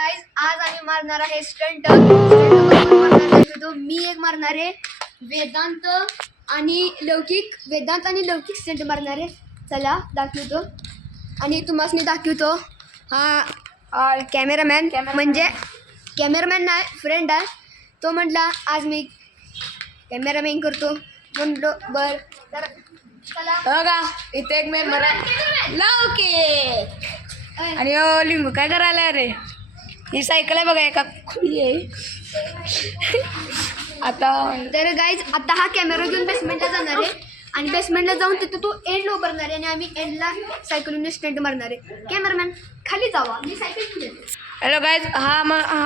Guys आज आम्ही मारणार आहे स्टंट मारणार आहे तो मी एक मारणार आहे वेदांत आणि लौकिक स्टंट मारणार आहे. चला दाखवतो आणि तुम्हाला दाखवतो. हा कॅमेरामॅन म्हणजे कॅमेरामॅन नाही फ्रेंड आहे. तो म्हटला आज मी कॅमेरामॅन करतो म्हणलो बर तर चला बघा इथे एक मेंबर आहे लौकिक आणि लिंबू काय करायला रे. ही सायकल आहे बघा एका खुली आहे. आता तर गाईज आता हा कॅमेरा घेऊन बेसमेंटला जाणार आहे आणि बेसमेंटला जाऊन तिथं तो एंडला उभारणार आहे आणि आम्ही एंडला सायकलून स्टंट मारणार आहे. कॅमेरामॅन खाली जावा मी सायकल घेऊन येते. हॅलो गाईज हा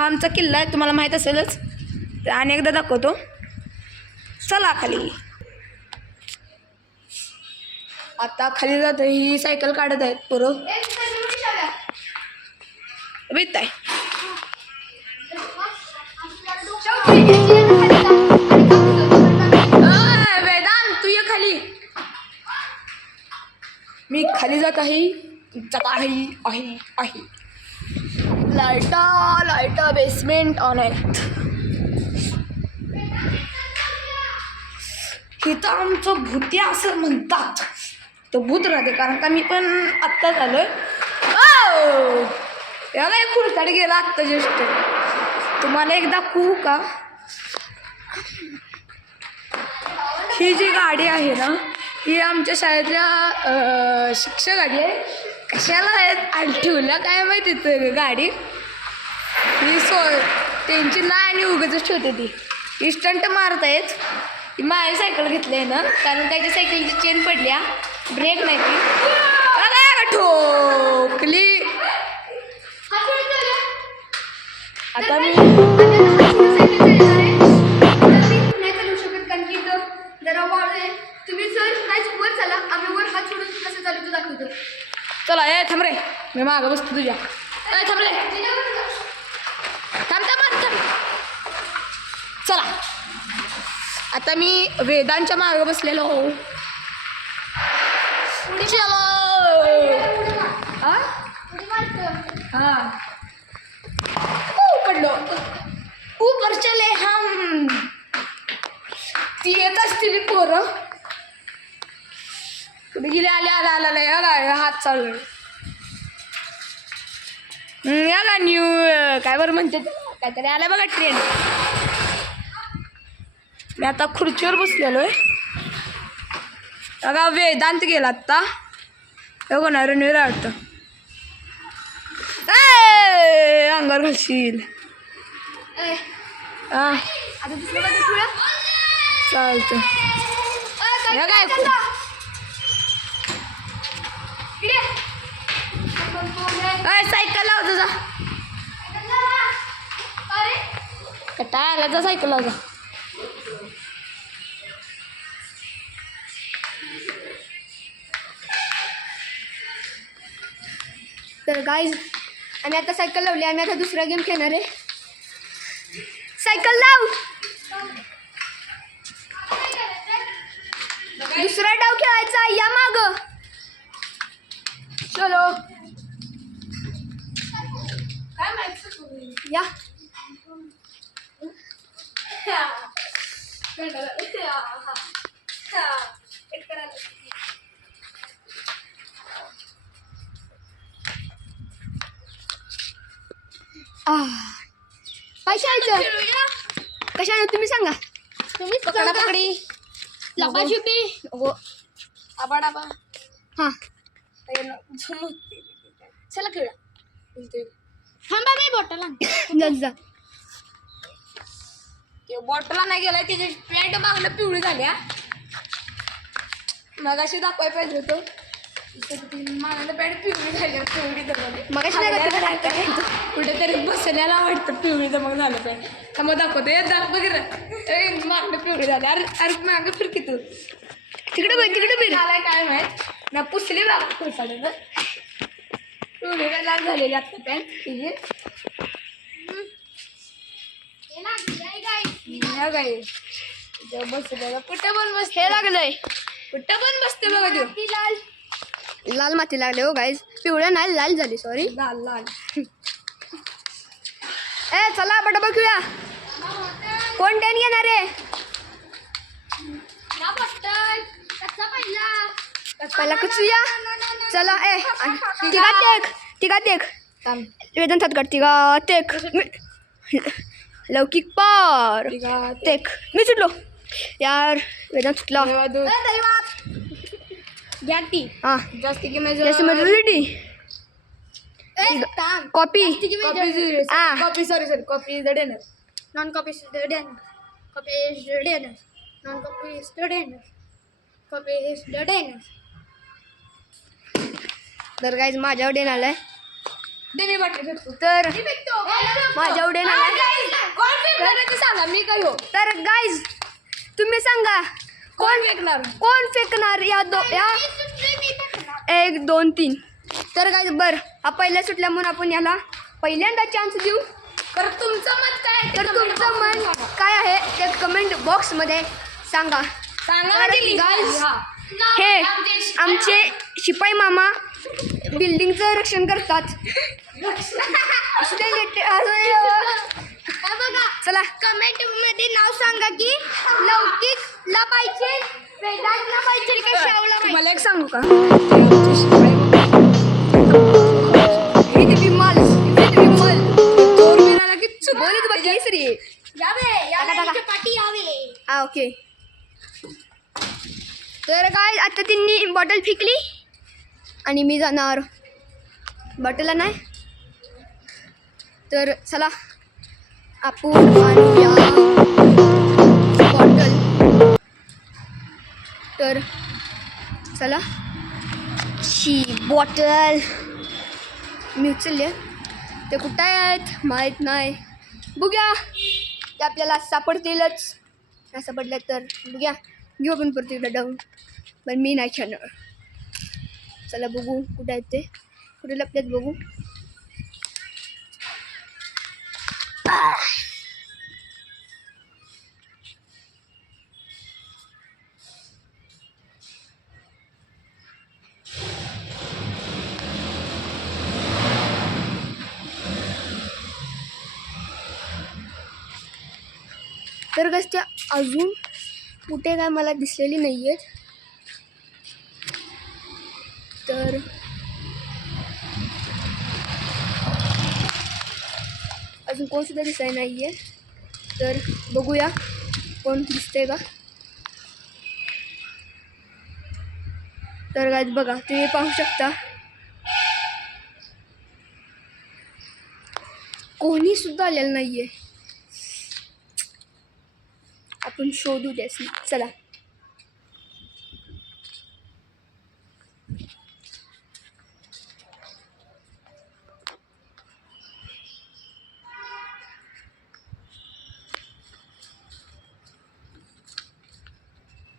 आमचा किल्ला आहे तुम्हाला माहीत असेलच. आणि एकदा दाखवतो चला खाली. आता खाली जात ही सायकल काढत आहेत पोरं बीत आहे. वेदांत तू ये खाली. मी खाली जात आहे. लाईटा बेसमेंट ऑन आहेत. इथं आमचं भूती असं म्हणतात. तो भूत राहते कारण का मी पण आत्ताच आलोय. याला एक खुरताड गेला आत्ता जस्ट. तुम्हाला एक दाखवू का. ही जी गाडी आहे ना ही आमच्या शाळेतल्या शिक्षक गाडी आहे. कशाला आहेत ठेवलं काय माहिती तर गाडी ही त्यांची नाही आणि उगाच ठेवते ती स्टंट मारत आहेत. ती माझी सायकल घेतली आहे ना कारण त्याच्या सायकलची चेन पडल्या ब्रेक नाही ती ठोकली. आता मी चालू शकत कारण की जरा वाढले तुम्ही सर काहीच वर चला आम्ही वर हात सोडून कसं चालू दाखवतो. चला ए थांब रे मी मागं बसतो तुझ्या. थांब रे थांब. चला आता मी वेदांच्या मागं बसलेलो. चलो हां पडलो ऊपर चले हम. ती येत असतील पोरं कुठे गेले आले हात चालू याला न्यू काय बरं म्हणते काहीतरी आलं बघा ट्रेन. मी आता खुर्चीवर बसलेलो आहे. बघा वेदांत गेला आत्ता कोणा रणवीर वाटतं. अंगावर घालशील आता दुसरं बाजू चालतं. काय सायकल लाव जा कटाळा आला जा सायकल लाव जा. तर गाईज आम्ही आता सायकल लावली. आम्ही आता दुसरा गेम खेळणार आहे. सायकल लाव. दुसरा डाव खेळायचा या माग. चलो या कशाने तुम्ही सांगा. तुम्ही पकडा पकडी लपाछुपी हो आबाडाबा हां चला खेळा. थांबा मी बॉटल जा. ते बॉटला नाही गेलाय त्याची पॅन्ट मागणं पिवळी झाल्या. मग अशी दाखवायला पाहिजे होतं. मागणं पॅन्ट पिवळी झाल्या पिवळी दमग कुठेतरी बसल्याला वाटतं पिवळी दमग झालं पॅन्ट. मग दाखवतो दाख बघ मागणं पिवळी झाली. अरे मागं फिरकी तू तिकडे फिर आलाय काय माहीत ना पुसली बाबा खुरसाडे ना पिवळी लाल झालेली आता पॅन्ट तिची. काय बसले कुठं पण बस हे लागलंय कुठं पण बसते बघा देऊ. लाल माती लागले हो गाईज. पिवळ्या नाही लाल झाली सॉरी लाल चला पटापट खेळूया. कोण टेन घेणार आहे? पहिला कचूया. चला तिघात एक वेदन थतगड तिघात एक लौकिक पार तेक मी सुटलो यार. वेदन सुटला. हां जास्ती की ready copy copy sorry copy is the dinner. Non copy student copy student non copy student copy student. तर गाईज माझ्यावर डेन आलाय. मी बाटली फेकतो. तर माझ्यावर डेन आलाय. सांगा मी काय हो. तर गाईज तुम्ही सांगा कोण फेकणार या 1 2 3. तर गाईज बरं हा पहिल्या सुटल्या म्हणून आपण याला पहिल्यांदा चान्स देऊ. तर तुमचं मत काय? तर तुमचं मन काय आहे ते कमेंट बॉक्समध्ये सांगा. गाईज हे आमचे शिपाई मामा बिल्डिंगचं रक्षण करतात. चला कमेंट मध्ये नाव सांगा की लौकिकला पाहिजे वेदांतला पाहिजे का शावला पाहिजे. मला एक सांगू का? ओके. तर काय आता त्यांनी बॉटल फेकली आणि मी जाणार बॉटलला नाही. तर चला आपण आणूया बॉटल. तर चला शी बॉटल मी उचलले. ते कुठं आहेत माहीत नाही. बघूया ते आपल्याला सापडतीलच. नाही सापडल्या तर बघूया घेऊ आपण परत इकडे डाऊन. पण मी नाही खेळणार. चला बघू कुठे आहेत ते कुठे लपल्यात बघू. तर कसं त्या अजून कुठे काय मला दिसलेली नाही आहेत. तर अजून कोणसुद्धा दिसाय नाही आहे. तर बघूया कोण दिसते का. तर काय बघा तुम्ही पाहू शकता कोणीसुद्धा आलेलं नाही आहे. आपण शोधू द्यास. चला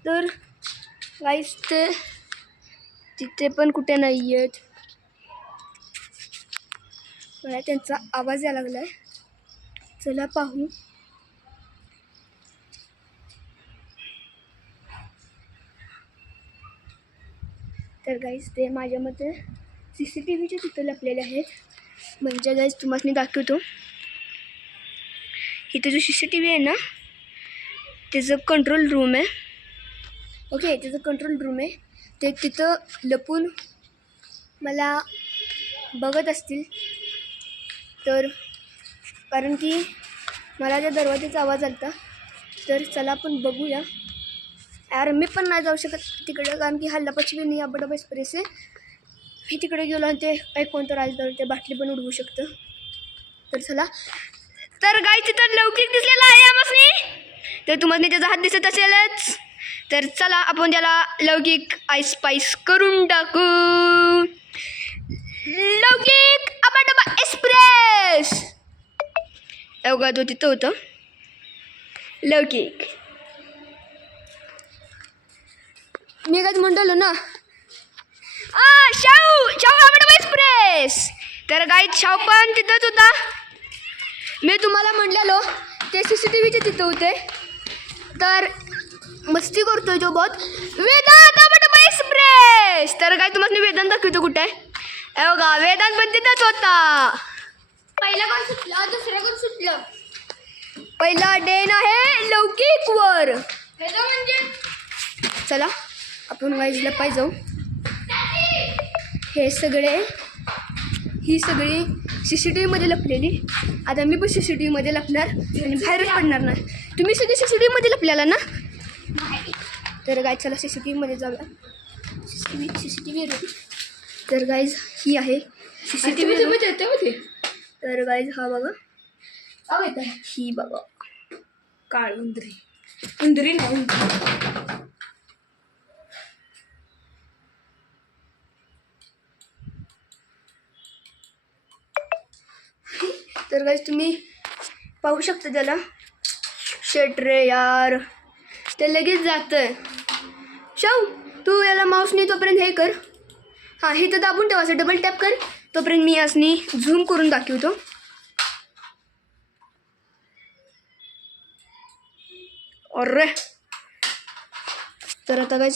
तर गाईस ते तिथे पण कुठे नाही आहेत. मला त्यांचा आवाज यायला लागला आहे. चला पाहू. तर गाईस ते माझ्या मते CCTVचे तिथं लपलेले आहेत. म्हणजे गाईस तुम्हाला दाखवतो. इथे जो CCTV आहे ना त्याचं कंट्रोल रूम आहे. ओके त्याचं कंट्रोल रूम आहे. ते तिथं लपून मला बघत असतील. तर कारण की मला त्या दरवाजाचा आवाज आला. तर चला आपण बघूया. यार मी पण नाही जाऊ शकत तिकडे कारण की हा लपाछपी नाही बडा एक्सप्रेस आहे. मी तिकडे गेलो आणि ते काही कोणतं राहिलं तर ते बाटली पण उडवू शकतं. तर चला. तर गाई तिथं लौकिक दिसलेला आहे आम्हाला. तर तुम्हाला त्याचा हात दिसत असेलच. तर चला आपण त्याला लौकिक आईस पाईस करून टाकू. लौकिक डबा एक्सप्रेस एवढा तो तिथं होतं लौकिक. मी काय म्हणतो ना शाहू डबा एक्सप्रेस. तर गाईत शाहू पण तिथंच होता. मी तुम्हाला म्हटलेलो ते CCTVचे तिथं होते. तर मस्ती करतोय तो बहुत. वेदांत डबा एक्सप्रेस. तर काय तुम्हाला वेदांत दाखवतो कुठे आहे. बघा वेदांत पण तिथंच होता. पहिला कोण सुटलं दुसरं कोण सुटलं. पहिला डेन आहे लौकिकवर. म्हणजे चला आपण वाईजला पाय जाऊ. ही सगळी CCTV मध्ये लपलेली. आता मी पण CCTV मध्ये लपणार आणि बाहेरच पडणार नाही. तुम्ही सगळे CCTV मध्ये लपलेला ना. तर गाय चला CCTV मध्ये जाऊया. CCTV तर गाईज ही आहे CCTV. तर गाईज हा बघा ही बघा काळ उंदरी नाही. तर गाईज तुम्ही पाहू शकता त्याला. शेट रे यार ते लगेच जातंय. शाऊ तू याला माऊसनी तोपर्यंत हे कर. हां हे तर दाबून ठेवायचं. डबल टॅप कर तोपर्यंत मी यासनी झूम करून दाखवतो. अरे तर आता काय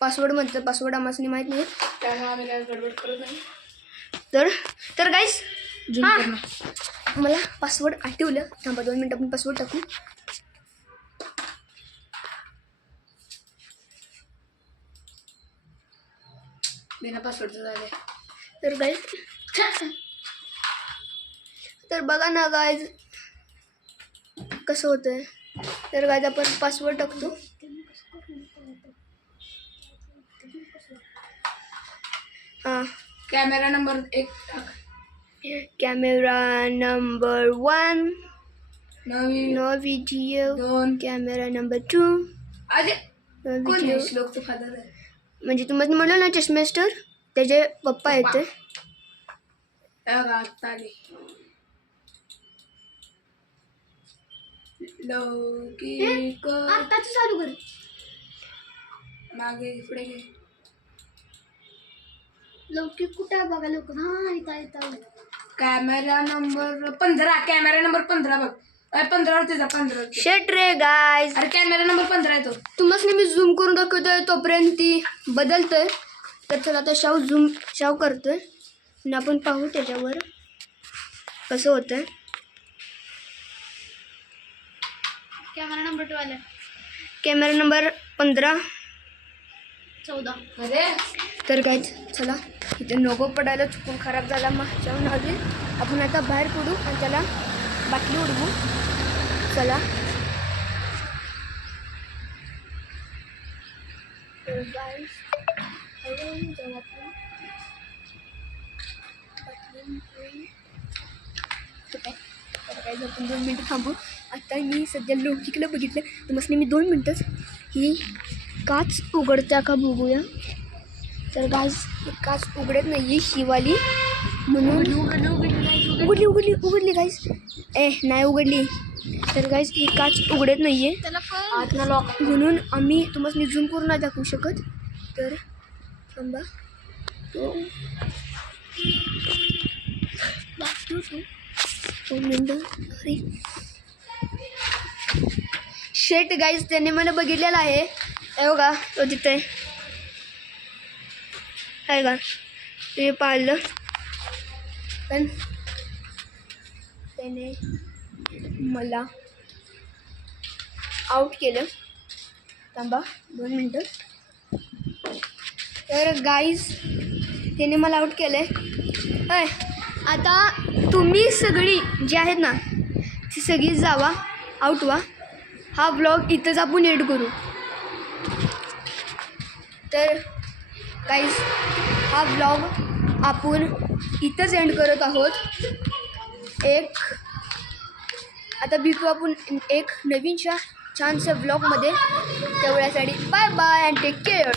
पासवर्ड म्हणतं. पासवर्ड आम्हाला माहीत नाही त्यामुळे आम्ही काय गडबड करत नाही. तर गाईस हां मला पासवर्ड आठवलं. थांबा 2 मिनटं आपण पासवर्ड टाकू. बिना पासवर्डचं झालं. तर गाईज तर बघा ना गाईज कसं होतंय. तर गाईज आपण पासवर्ड टाकतो. हां कॅमेरा नंबर 1 टाक. Camera number 1 no video. 2 camera number 2 अरे नो कोण व्हिडिओ. आहे? श्लोकचं फादर आहे. म्हणजे तुम्हाला म्हणलं ना चष्मेस्टर त्याचे पप्पा आहेत. आता आले. लौकिक आत्ताच चालू कर. मागे पुढे घे. लौकिक कुठे आहे बघा लवकर. हां इथं कॅमेरा नंबर 15. कॅमेरा नंबर 15 बघ. 15 वरती जा. 15 वरती. शेट रे गाईज अरे कॅमेरा नंबर 15 आहे तो. तुम्हाला मी झूम करून दाखवतोय तोपर्यंत ती बदलतोय. तर चला आता शाव करतोय आणि आपण पाहू त्याच्यावर कसं होतंय. कॅमेरा नंबर 2 आला. Camera number 15 14. अरे तर काय चला इथे नको पडायला. चुकून खराब झाला मग जाऊन लागेल. आपण आता बाहेर पडू आणि त्याला बाटली उडवू. चला तर गाईस जाऊ आपण. तर काय आपण 2 मिनटं थांबू. आता मी सध्या लौकिकला बघितलं तर मस्त मी 2 मिनटंच ही काच उघडत्या का बघूया. तर गाईस ही काच उघडत नाही आहे शिवाली म्हणून. उघडली गाईस. नाही उघडली. तर गाईस ही काच उघडत नाही आहे आतनं लॉक म्हणून आम्ही तुम्हाला झूम करून नाही दाखवू शकत. तर थांबा तो 2 मिनटं. अरे शेट गाईस त्याने मला बघितलेला आहे. हे बघा तो तिथे आहे का ते पाहिलं पण त्याने मला आउट केलं. थांबा 2 मिनटं. तर गाईज त्याने मला आउट केलं आहे. आता तुम्ही सगळी जी आहेत ना ती सगळी जावा आउट व्हा. हा ब्लॉग इथंच आपण एड करू. तर गाईज हा ब्लॉग आपण इथंच एंड करत आहोत. आता भेटू आपण एक नवीनशा छानशा ब्लॉगमध्ये. तेवढ्यासाठी bye bye and take care.